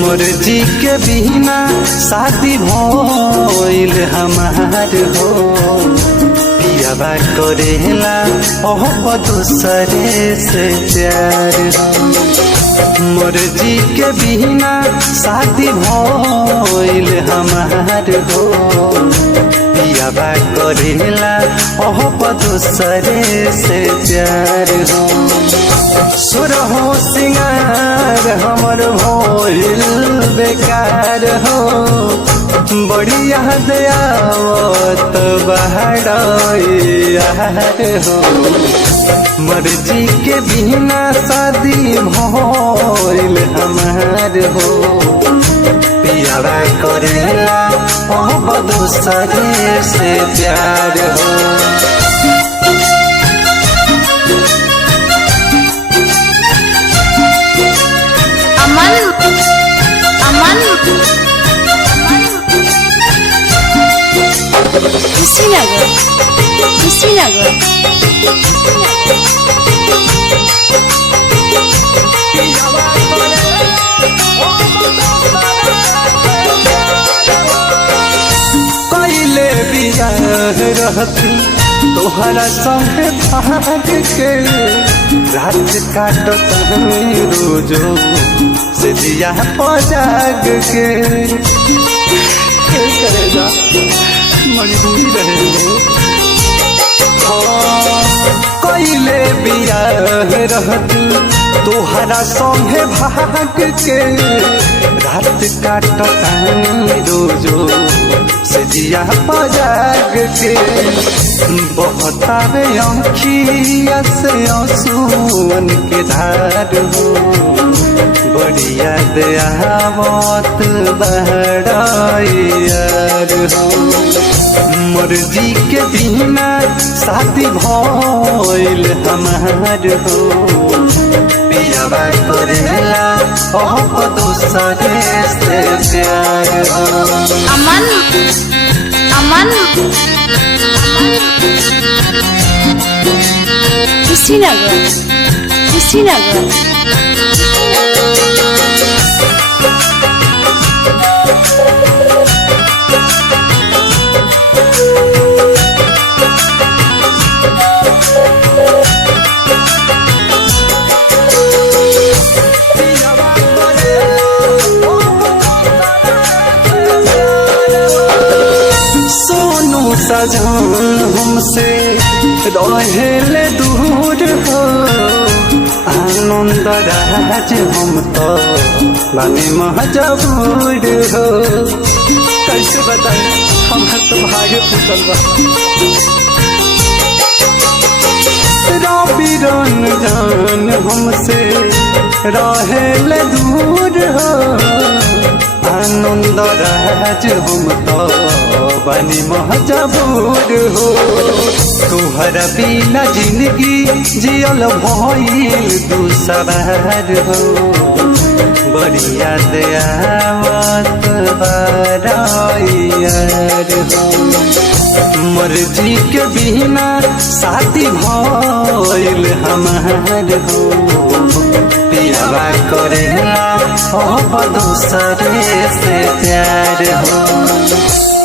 मोर जी के बिना शादी भइल हमार हो, पियाबा करेला ओह दूसरे से प्यार हो। मोर जी के बिना शादी भइल हमार हो, पियाबा करेला ओह दूसरे से प्यार हो। सुरहो सिंगार हमर भइल बेकार हो, बड़ी याद आवत बहर यार हो। मर्जी के बिना शादी भइल हमार हो, पियावा करेला अब दूसरे से प्यार हो। कैले बियाह रहती तोहरा संग भाग के, रात काटत रोजो से दिया पजाग के। करेगा मजबूरी रहे कैले बियाह रहती तोहरा संगे भाग के, रात काटत रोजो से जिया पजाग के। बहतावे आँखिया से आंसुअन के धार हो, बड़ी याद आवत बहरा यार हो। मर्जी के बिना शादी भइल हमार हो, पियावा करेला अब दूसरे से प्यार हो। अमन कुशीनगर सजन हमसे रहेले दूर हो, आनंद राज हम तो बने मजबूर हो। कैसे बताए हमार तो भाग्य फूटल बा। रवि रंजन हमसे रहेले दूर हो, आनंद राज हम तो बनी मजबूर हो। तुहरा बिना जिंदगी जियल भइल दूसर हो, बड़ी याद आवत यार हो। मर्जी के बिना शादी भइल हमार हो, पियावा करेला अब दूसरे से प्यार हो।